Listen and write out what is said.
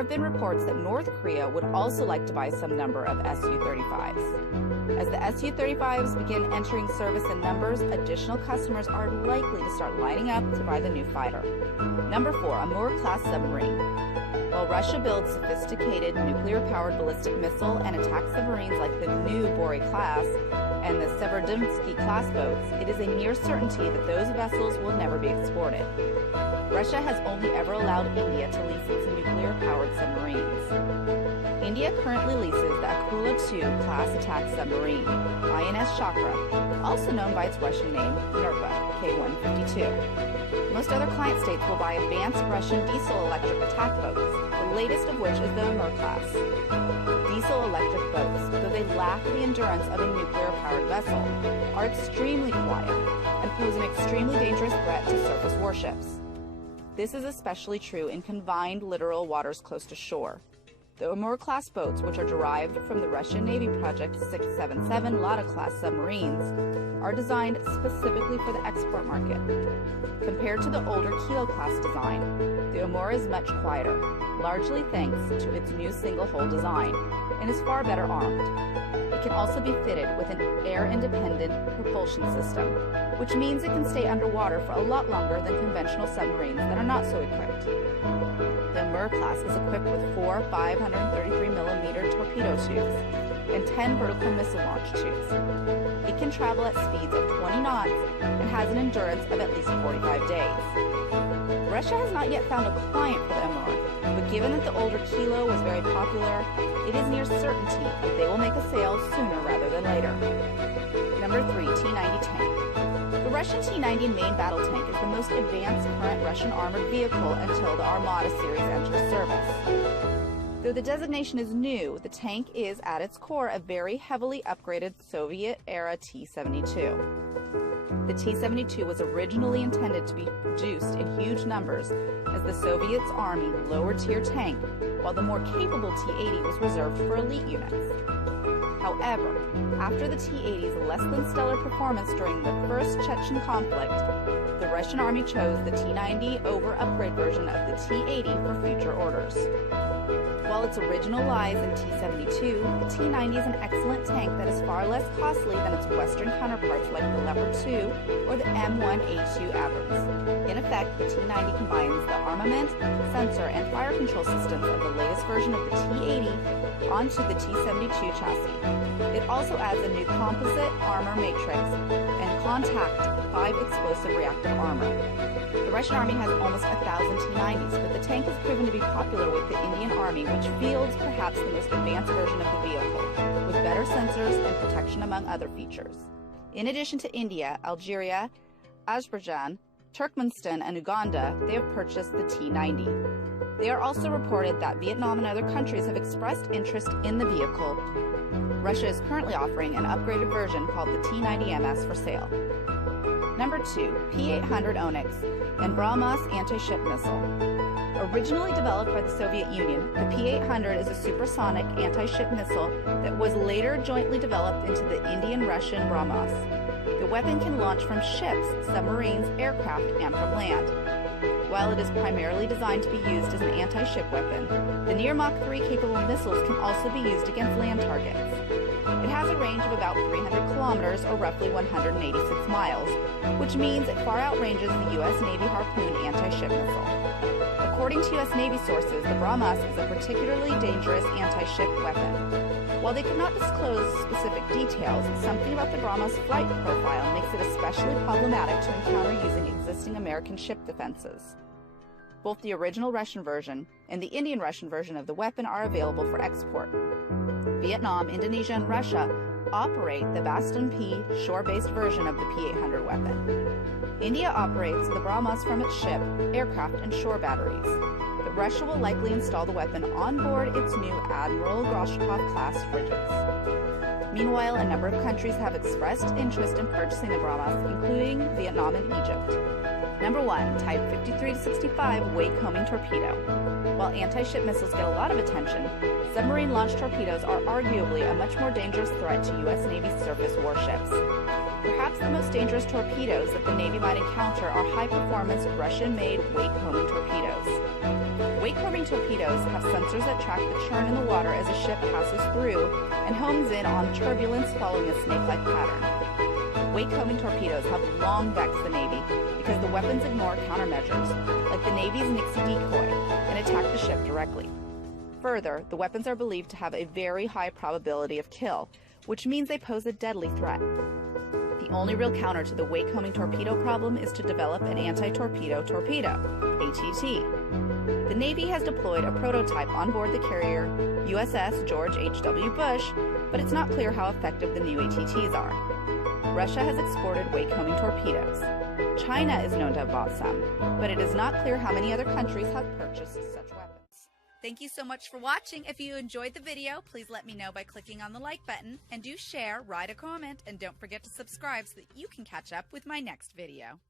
have been reports that North Korea would also like to buy some number of Su-35s. As the Su-35s begin entering service in numbers, additional customers are likely to start lining up to buy the new fighter. Number 4, Amur-class submarine. While Russia builds sophisticated nuclear-powered ballistic missile and attack submarines like the new Bory class and the Severodvinsk-class boats, it is a near certainty that those vessels will never be exported. Russia has only ever allowed India to lease its nuclear-powered submarines. India currently leases the Akula II class attack submarine, INS Chakra, also known by its Russian name, Nerpa, K-152. Most other client states will buy advanced Russian diesel-electric attack boats, the latest of which is the Amur class. Diesel-electric boats, though they lack the endurance of a nuclear-powered vessel, are extremely quiet and pose an extremely dangerous threat to surface warships. This is especially true in confined littoral waters close to shore. The Amur-class boats, which are derived from the Russian Navy Project 677 Lada-class submarines, are designed specifically for the export market. Compared to the older Kilo-class design, the Amur is much quieter, largely thanks to its new single-hull design, and is far better armed. It can also be fitted with an air-independent propulsion system, which means it can stay underwater for a lot longer than conventional submarines that are not so equipped. The Amur class is equipped with 4 533mm torpedo tubes and 10 vertical missile launch tubes. It can travel at speeds of 20 knots and has an endurance of at least 45 days. Russia has not yet found a client for the Amur, but given that the older Kilo was very popular, it is near certainty that they will make a sale sooner rather than later. Number 3, T-90 tank. The Russian T-90 main battle tank is the most advanced current Russian armored vehicle until the Armata series enters service. Though the designation is new, the tank is, at its core, a very heavily upgraded Soviet-era T-72. The T-72 was originally intended to be produced in huge numbers as the Soviets' Army lower-tier tank, while the more capable T-80 was reserved for elite units. However, after the T-80's less-than-stellar performance during the first Chechen conflict, the Russian Army chose the T-90 over upgrade version of the T-80 for future orders. While its original lies in T-72, the T-90 is an excellent tank that is far less costly than its Western counterparts like the Leopard 2 or the M1A2 Abrams. In effect, the T-90 combines the armament, sensor, and fire control systems of the latest version of the T-80 onto the T-72 chassis. It also adds a new composite armor matrix and contact 5 explosive reactive armor. The Russian Army has almost 1,000 T-90s, but the tank has proven to be popular with the Indian Army, which fields perhaps the most advanced version of the vehicle, with better sensors and protection among other features. In addition to India, Algeria, Azerbaijan, Turkmenistan, and Uganda, they have purchased the T-90. They are also reported that Vietnam and other countries have expressed interest in the vehicle. Russia is currently offering an upgraded version called the T-90MS for sale. Number 2, P-800 Onyx and BrahMos anti-ship missile. Originally developed by the Soviet Union, the P-800 is a supersonic anti-ship missile that was later jointly developed into the Indian-Russian BrahMos. The weapon can launch from ships, submarines, aircraft, and from land. While it is primarily designed to be used as an anti-ship weapon, the near Mach 3 capable missiles can also be used against land targets. It has a range of about 300 kilometers or roughly 186 miles, which means it far outranges the U.S. Navy Harpoon anti-ship missile. According to U.S. Navy sources, the BrahMos is a particularly dangerous anti-ship weapon. While they could not disclose specific details, something about the BrahMos flight profile makes it especially problematic to encounter using existing American ship defenses. Both the original Russian version and the Indian Russian version of the weapon are available for export. Vietnam, Indonesia, and Russia operate the Bastion P shore-based version of the P-800 weapon. India operates the BrahMos from its ship, aircraft, and shore batteries. But Russia will likely install the weapon on board its new Admiral Gorshkov-class frigates. Meanwhile, a number of countries have expressed interest in purchasing the BrahMos, including Vietnam and Egypt. Number 1, Type 53-65 wake-homing torpedo. While anti-ship missiles get a lot of attention, submarine-launched torpedoes are arguably a much more dangerous threat to U.S. Navy surface warships. Perhaps the most dangerous torpedoes that the Navy might encounter are high-performance Russian-made wake-homing torpedoes. Wake-homing torpedoes have sensors that track the churn in the water as a ship passes through and homes in on turbulence following a snake-like pattern. Wake-homing torpedoes have long decks the Navy because the weapons ignore countermeasures, like the Navy's Nixie decoy, and attack the ship directly. Further, the weapons are believed to have a very high probability of kill, which means they pose a deadly threat. The only real counter to the wake-homing torpedo problem is to develop an anti-torpedo torpedo, ATT. The Navy has deployed a prototype on board the carrier USS George H.W. Bush, but it's not clear how effective the new ATTs are. Russia has exported wake-homing torpedoes. China is known to have bought some, but it is not clear how many other countries have purchased such weapons. Thank you so much for watching. If you enjoyed the video, please let me know by clicking on the like button, and do share, write a comment, and don't forget to subscribe so that you can catch up with my next video.